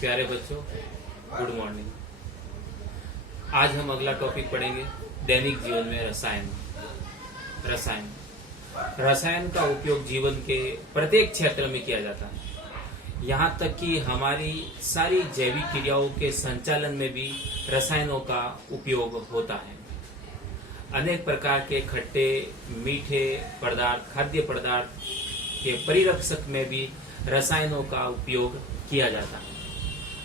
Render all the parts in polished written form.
प्यारे बच्चों, good morning. आज हम अगला टॉपिक पढ़ेंगे दैनिक जीवन में रसायन। रसायन का उपयोग जीवन के प्रत्येक क्षेत्र में किया जाता है। यहाँ तक कि हमारी सारी जैविक क्रियाओं के संचालन में भी रसायनों का उपयोग होता है। अनेक प्रकार के खट्टे मीठे पदार्थ, खाद्य पदार्थ के परिरक्षक में भी रसायनों का उपयोग किया जाता है।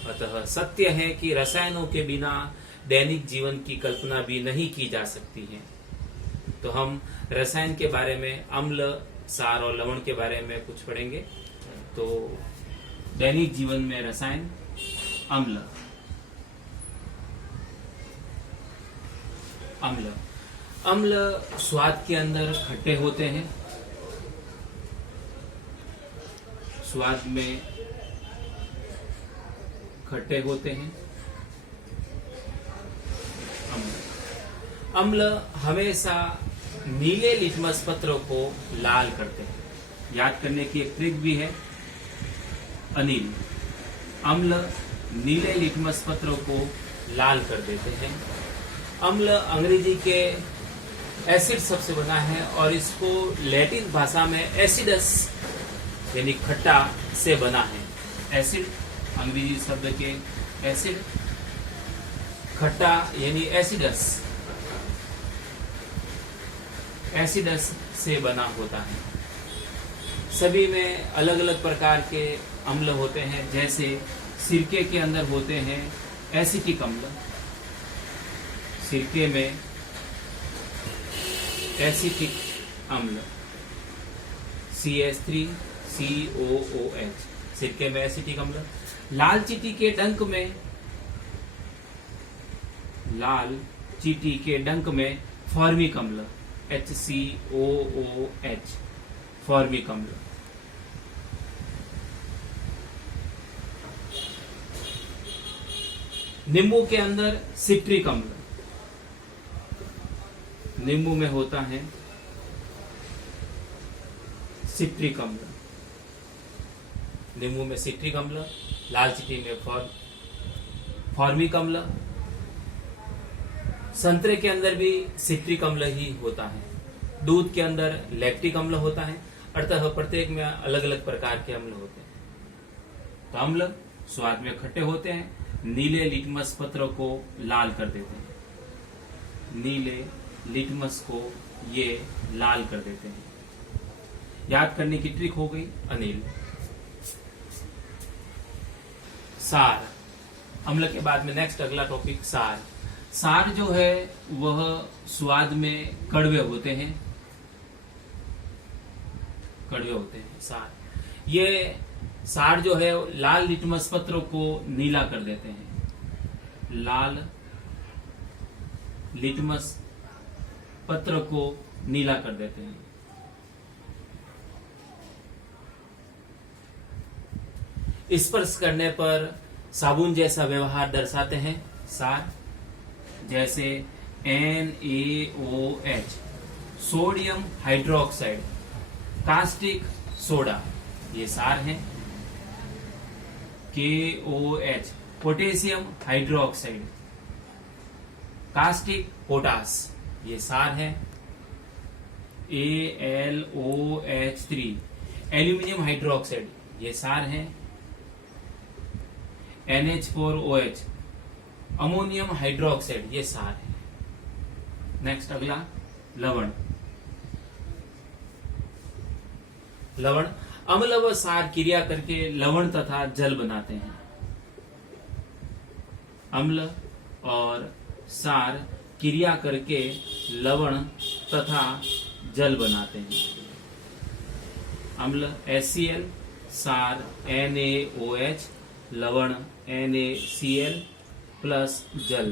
अतः सत्य है कि रसायनों के बिना दैनिक जीवन की कल्पना भी नहीं की जा सकती है। तो हम रसायन के बारे में, अम्ल, सार और लवण के बारे में कुछ पढ़ेंगे। तो दैनिक जीवन में रसायन। अम्ल स्वाद के अंदर खट्टे होते हैं, स्वाद में खट्टे होते हैं। अम्ल हमेशा नीले लिटमस पत्रों को लाल करते हैं। याद करने की एक ट्रिक भी है, अनिल। अम्ल नीले लिटमस पत्रों को लाल कर देते हैं। अम्ल अंग्रेजी के एसिड शब्द से बना है और इसको लैटिन भाषा में एसिडस यानी खट्टा से बना है। एसिड अंग्रेजी शब्द के एसिड, खट्टा यानी एसिडस से बना होता है। सभी में अलग अलग प्रकार के अम्ल होते हैं। जैसे सिरके के अंदर होते हैं एसिटिक अम्ल, सिरके में एसिटिक अम्ल CH3COOH, सिरके में एसिटिक अम्ल। लाल चींटी के डंक में फॉर्मिक अम्ल HCOOH, फॉर्मिक अम्ल। नींबू के अंदर सिट्रिक अम्ल, नींबू में होता है सिट्रिक अम्ल, नींबू में सिट्रिक अम्ल, लाल चींटी में फॉर्मिक अम्ल। संतरे के अंदर भी सिट्रिक अम्ल ही होता है। दूध के अंदर लैक्टिक अम्ल होता है। अतः प्रत्येक में अलग अलग प्रकार के अम्ल होते हैं। तो अम्ल स्वाद में खट्टे होते हैं, नीले लिटमस पत्रों को लाल कर देते हैं। नीले लिटमस को ये लाल कर देते हैं। याद करने की ट्रिक हो गई, अनिल। सार। अम्ल के बाद में नेक्स्ट अगला टॉपिक सार। सार जो है वह स्वाद में कड़वे होते हैं, सार। ये सार जो है लाल लिटमस पत्रों को नीला कर देते हैं। लाल लिटमस पत्र को नीला कर देते हैं। स्पर्श करने पर साबुन जैसा व्यवहार दर्शाते हैं सार। जैसे NaOH, sodium hydroxide, caustic soda, ये सार हैं। KOH, potassium hydroxide, caustic potash, ये सार है। AlOH3, एल्यूमिनियम हाइड्रोक्साइड, ये सार है। NH4OH, अमोनियम हाइड्रोक्साइड, ये सार है। नेक्स्ट अगला लवण। अम्ल व सार क्रिया करके लवण तथा जल बनाते हैं। अम्ल और सार क्रिया करके लवण तथा जल बनाते हैं। अम्ल HCl, सार NaOH, लवण NaCl प्लस जल।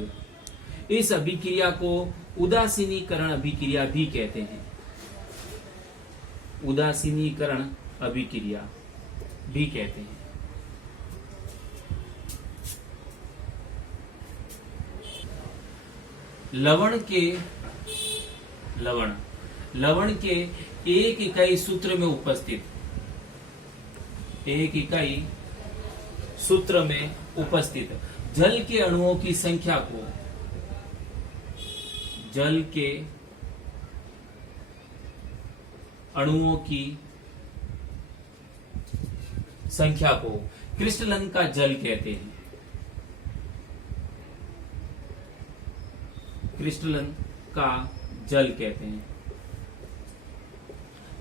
इस अभिक्रिया को उदासीनीकरण अभिक्रिया भी कहते हैं। उदासीनीकरण अभिक्रिया भी कहते हैं। लवण के एक इकाई सूत्र में उपस्थित सूत्र में उपस्थित जल के अणुओं की संख्या को, जल के अणुओं की संख्या को क्रिस्टलन का जल कहते हैं। क्रिस्टलन का जल कहते हैं।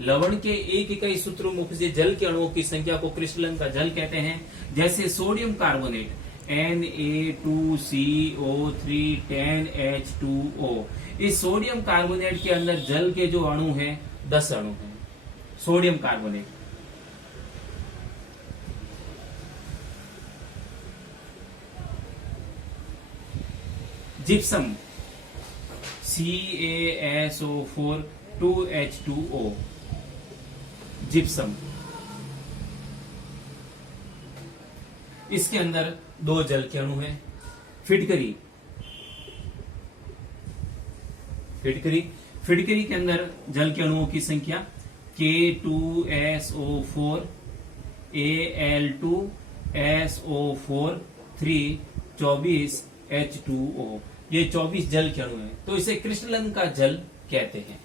लवण के एक इकाई सूत्रों में उपस्थित जल के अणुओं की संख्या को क्रिस्टलन का जल कहते हैं। जैसे सोडियम कार्बोनेट Na2CO3 10H2O। इस सोडियम कार्बोनेट के अंदर जल के जो अणु हैं 10 अणु हैं। Sodium carbonate. Gypsum CaSO4 2H2O। Gypsum, इसके अंदर 2 जल के अणु हैं। फिटकरी, फिटकरी के अंदर जल के अणुओं की संख्या K2SO4 Al2SO4 3 24H2O। ये 24 जल के अणु हैं, तो इसे क्रिस्टलन का जल कहते हैं।